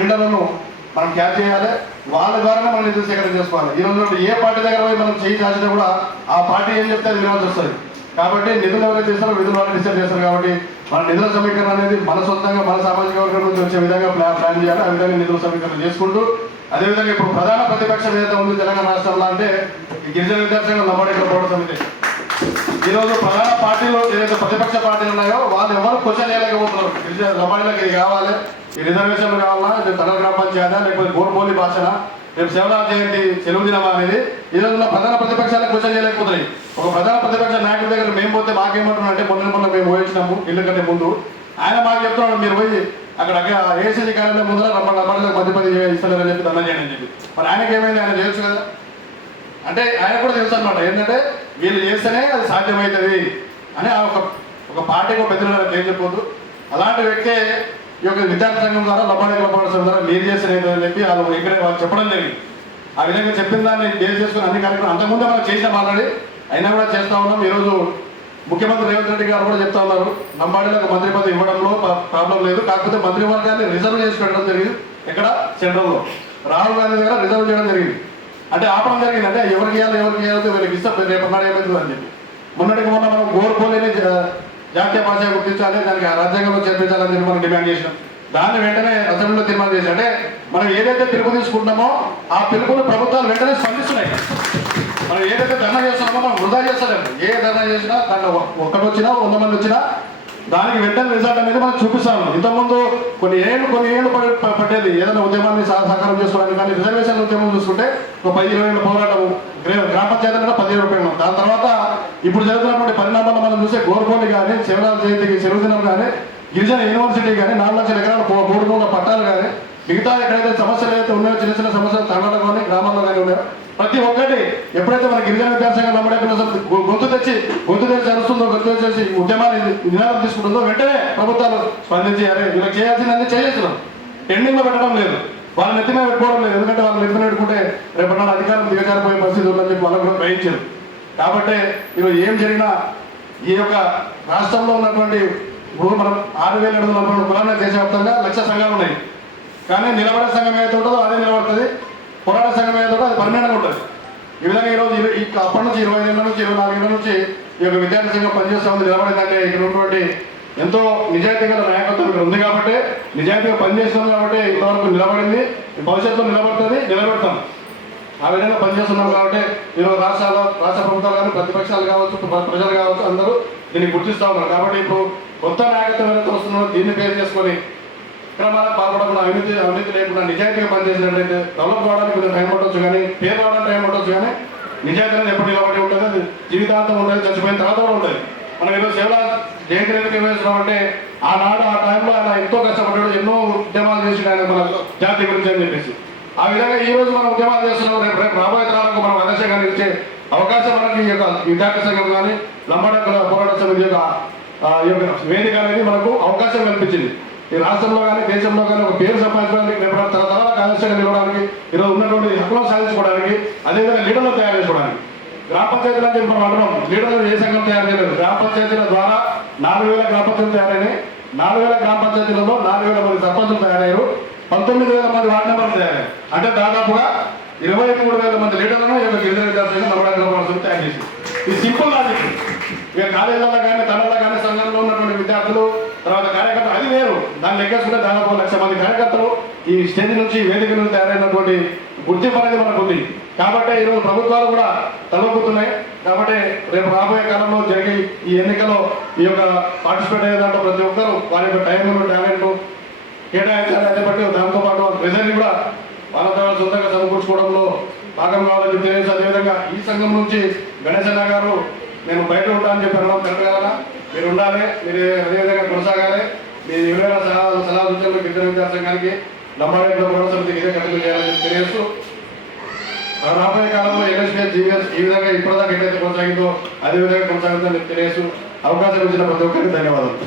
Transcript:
లీడర్లను మనం క్యాచ్ చేయాలి, వాళ్ళ ద్వారానే మనం నిధులు సేకరణ చేసుకోవాలి. ఈ రోజు ఏ పార్టీ దగ్గర పోయి మనం చేయి చాచినా కూడా ఆ పార్టీ ఏం చెప్తే అది వినాల్సి వస్తుంది. కాబట్టి నిధులు ఎవరైతే ఇస్తారో విధులు వాళ్ళని డిసైడ్ చేస్తారు. కాబట్టి మన నిధుల సమీకరణ అనేది మన సొంతంగా మన సామాజిక వర్గం నుంచి వచ్చే విధంగా ప్లాన్ చేయాలి. ఆ విధంగా నిధుల సమీకరణ చేసుకుంటూ అదేవిధంగా ఇప్పుడు ప్రధాన ప్రతిపక్షం ఏదైతే ఉంది తెలంగాణ రాష్ట్రంలో అంటే గిరిజన విద్యార్థులు లంబాడీల పోవడం సమితి. ఈరోజు ప్రధాన పార్టీలు ఏదైతే ప్రతిపక్ష పార్టీలు ఉన్నాయో వాళ్ళు ఎవరు క్వశ్చన్ చేయలేకపోతున్నారు. గిరిజన లంబాడీలకు ఇది కావాలి, ఈ రిజర్వేషన్లు కావాలా, రేపు తన గ్రామ పంచాయతీ లేకపోతే గోర్బోలి భాషన, రేపు శివరామ జయంతి సెలవు దినమా అనేది ఈ రోజున ప్రధాన ప్రతిపక్షాలకు క్వశ్చన్ చేయలేకపోతున్నాయి. ఒక ప్రధాన ప్రతిపక్ష నాయకుడి దగ్గర మేము పోతే మాకేమంటున్నాం అంటే మొన్న మేము పోయించినాము ఇల్లు కంటే ముందు ఆయన మాకు చెప్తున్నాడు మీరు పోయి అక్కడ ఏసీసీ కార్యాలయం ముందర లంబాడీలకు మధ్యపది ఇస్తలేరని చెప్పి దండం చేయండి అని చెప్పి. మరి ఆయనకి ఏమైంది, ఆయన చేయొచ్చు కదా. అంటే ఆయన కూడా తెలుసు అనమాట ఏంటంటే వీళ్ళు చేస్తేనే అది సాధ్యమవుతుంది అని ఒక పార్టీకి ఒక పెద్దల పేరు చెప్పొద్దు. అలాంటి వ్యక్తే ఈ యొక్క విద్యార్థి సంఘం ద్వారా లంబాడీ సంఘం ద్వారా మీరు చేస్తేనేది అని చెప్పి వాళ్ళు చెప్పడం జరిగింది. ఆ విధంగా చెప్పిన దాన్ని బేస్ చేసుకుని అన్ని కార్యక్రమాలు అంతకుముందే మనం చేసాం ఆల్రెడీ, అయినా కూడా చేస్తూ ఉన్నాం. ఈరోజు ముఖ్యమంత్రి రేవంత్ రెడ్డి గారు కూడా చెప్తా ఉన్నారు లంబాడీలకు మంత్రి పదవి ఇవ్వడంలో ప్రాబ్లం లేదు, కాకపోతే మంత్రివర్గాన్ని రిజర్వ్ చేసి పెట్టడం జరిగింది. ఎక్కడ సెంట్రల్లో రాహుల్ గాంధీ దగ్గర రిజర్వ్ చేయడం జరిగింది. అంటే ఆపడం జరిగింది. అంటే ఎవరికి ఇవ్వాలో వీళ్ళకి ఇస్తాం రేపు నాడు ఏమవుతుంది అని చెప్పి. మొన్నటికి మొన్న మనం గోర్బోలిని జాతీయ భాష గుర్తించాలి, దానికి రాజ్యాంగంలో చేర్పించాలని చెప్పి మనం డిమాండ్ చేసినాం. దాన్ని వెంటనే అసెంబ్లీలో తీర్మానం చేసి అంటే మనం ఏదైతే పిలుపు తీసుకుంటున్నామో ఆ పిలుపును ప్రభుత్వాలు వెంటనే స్పందిస్తున్నాయి. మనం ఏదైతే ధర్నా చేస్తున్నామో మనం వృధా చేస్తలేము. ఏ ధర్నా చేసినా దాంట్లో ఒక్కటి వచ్చినా 100 మంది వచ్చినా దానికి వెంటనే రిజల్ట్ అనేది మనం చూపిస్తాము. ఇంతకుముందు కొన్ని ఏళ్ళు పట్టేది ఏదైనా ఉద్యమాన్ని సహకారం చేసుకోవడానికి. కానీ రిజర్వేషన్ ఉద్యమం చూసుకుంటే ఒక 10-20 ఏళ్ళ పోరాటము గ్రామ పంచాయతీ కూడా 17 రూపాయలు. దాని తర్వాత ఇప్పుడు జరుగుతున్నటువంటి పరిణామాలు మనం చూస్తే గోర్బోలి కానీ శివరామ జయంతికి సెలవు దినం కానీ గిరిజన యూనివర్సిటీ కానీ 4 లక్షల ఎకరాల 3 పట్టాలు కానీ మిగతా ఎక్కడైతే సమస్యలు అయితే ఉన్నాయో చిన్న చిన్న సమస్యలు తండలో కానీ గ్రామాల్లో కానీ ఉన్నాయో ప్రతి ఒక్కటి ఎప్పుడైతే మన గిరిజన విద్యాసంఘం లంబాడీ గొంతు తెచ్చి అరుస్తుందో గొంతు తెచ్చేసి ఉద్యమాన్ని నినాదం తీసుకుంటుందో వెంటనే ప్రభుత్వాలు స్పందించి అరే వీళ్ళకి చేయాల్సిందన్నీ చేసేస్తున్నాం, పెండింగ్లో పెట్టడం లేదు, వాళ్ళని ఎత్తిమే పెట్టుకోవడం లేదు. ఎందుకంటే వాళ్ళని ఎత్తిన పెట్టుకుంటే రేపటి నాడు అధికారం దిగజారిపోయే పరిస్థితి ఉందని చెప్పి వాళ్ళకు కూడా గ్రహించారు. కాబట్టి ఈరోజు ఏం జరిగినా ఈ యొక్క రాష్ట్రంలో ఉన్నటువంటి మనం 6,740 కులాల దేశవ్యాప్తంగా 1,00,000 సంఘాలు ఉన్నాయి. కానీ నిలబడే సంఘం ఏదైతే ఉంటుందో అదే నిలబడుతుంది, పోరాట సంఘం ఏదో అది పర్మనెంట్గా ఉంటుంది. ఈ విధంగా ఈరోజు అప్పటి నుంచి 25 ఏళ్ళ నుంచి 24 ఏళ్ళ నుంచి ఈ యొక్క విద్యార్థి సంఘం పనిచేస్తూ ఉంది. నిలబడిందంటే ఇక్కడ ఉన్నటువంటి ఎంతో నిజాయితీ గల నాయకత్వం ఇక్కడ ఉంది కాబట్టి, నిజాయితీగా పనిచేస్తుంది కాబట్టి ఇంతవరకు నిలబడింది, భవిష్యత్తులో నిలబడుతుంది, నిలబెడతాం. ఆ విధంగా పనిచేస్తున్నాం కాబట్టి ఈరోజు రాష్ట్ర ప్రభుత్వాలు కానీ ప్రతిపక్షాలు కావచ్చు ప్రజలు కావచ్చు అందరూ దీన్ని గుర్తిస్తూ ఉన్నారు. కాబట్టి ఇప్పుడు కొత్త నాయకత్వం ఏదైతే వస్తున్నారో దీన్ని పేరు చేసుకొని క్రమాలకు పాల్పడకుండా అవినీతి లేకుండా నిజాయితీగా పనిచేసినట్లయితే డెవలప్ కావడానికి కొంచెం టైం పట్టవచ్చు, కానీ పేరు రావడానికి టైం పట్టవచ్చు, కానీ నిజాయితీ అనేది ఎప్పుడు నిలబడి ఉంటుంది, అది జీవితాంతం ఉంటుంది, చచ్చిపోయిన తర్వాత కూడా ఉంటుంది. మనం ఈరోజు శివరామ జయంతి ఎందుకు వేస్తున్నాం అంటే ఆనాడు ఆ టైంలో ఆయన ఎంతో కష్టపడ్డాడు, ఎన్నో ఉద్యమాలు చేసి ఆయన మన జాతి గురించి అని చెప్పేసి. ఆ విధంగా ఈ రోజు మనం ఉద్యమాలు చేస్తున్నాం. రేపు రాబోయే తరాలకు మనం ఆదర్శంగా నిలిచే అవకాశం మనకి ఈ యొక్క విద్యార్థి సంఘం కానీ లంబాడీ పోరాట సమితి యొక్క వేదిక అనేది మనకు అవకాశం కల్పించింది. ఈ రాష్ట్రంలో కానీ దేశంలో కానీ ఒక పేరు సంపాదించడానికి రేపు తరతరాలకు ఆదర్శంగా నిలవడానికి ఈరోజు ఉన్నటువంటి హక్కులను సాధించుకోవడానికి అదేవిధంగా లీడర్లు తయారు చేసుకోవడానికి గ్రామ పంచాయతీలు అని చెప్పి మనం అంటున్నాం. లీడర్లు ఏ సంఘం తయారు చేయలేదు. గ్రామ పంచాయతీల ద్వారా 4,000 గ్రామ పంచాయతీలు తయారైనాయి. 4,000 గ్రామ పంచాయతీలలో 4,000 మంది సర్పంచులు తయారయ్యారు, 19,000 మంది వార్డు మెంబర్లు తయారయ్యారు. అంటే దాదాపుగా 23,000 మంది లీడర్లను ఈ యొక్క గిరిజన విద్యార్థులను లంబాడీ తయారు చేసింది. ఇది సింపుల్ లాజిక్. ఇక కాలేజీలలో కానీ తనలో కానీ సంఘంలో ఉన్నటువంటి విద్యార్థులు తర్వాత కార్యకర్తలు అది వేరు. దాన్ని లెక్కేసుకుంటే దాదాపు 1,00,000 మంది కార్యకర్తలు ఈ స్టేజ్ నుంచి వేదిక నుంచి తయారైనటువంటి గుర్తింపు అనేది మనకు ఉంది. కాబట్టి ఈరోజు ప్రభుత్వాలు కూడా తలొక్కుతున్నాయి. కాబట్టి రేపు రాబోయే కాలంలో జరిగే ఈ ఎన్నికల్లో ఈ యొక్క పార్టిసిపేట్ అయ్యే దాంట్లో ప్రతి ఒక్కరు వారి యొక్క టైంను టాలెంట్ కేటాయించాలి. అదే బట్టి దాంతోపాటు ప్రజల్ని కూడా వాళ్ళ సొంతంగా సమకూర్చుకోవడంలో భాగం కావాలని తెలియదు. అదేవిధంగా ఈ సంఘం నుంచి గణేశన్న గారు నేను బయట ఉంటానని చెప్పి అనడం కరెక్ట్ కదా, మీరు ఉండాలి, మీరు అదేవిధంగా కొనసాగాలి. మీరు ఎవరైనా సలహా సూచనలు గిరిజన విద్యా సంఘానికి లంబాడీ పోరాట సమితికి ఇదే కంటిన్యూ చేయాలని తెలియజేస్తూ రాబోయే కాలంలో ఎన్ఎస్పీఎస్ జీవీఎస్ ఈ విధంగా ఇప్పటిదాకా ఎట్లయితే కొనసాగిందో అదేవిధంగా కొనసాగుతుందని తెలియజేస్తూ అవకాశం ఇచ్చిన ప్రతి ఒక్కరికి ధన్యవాదాలు.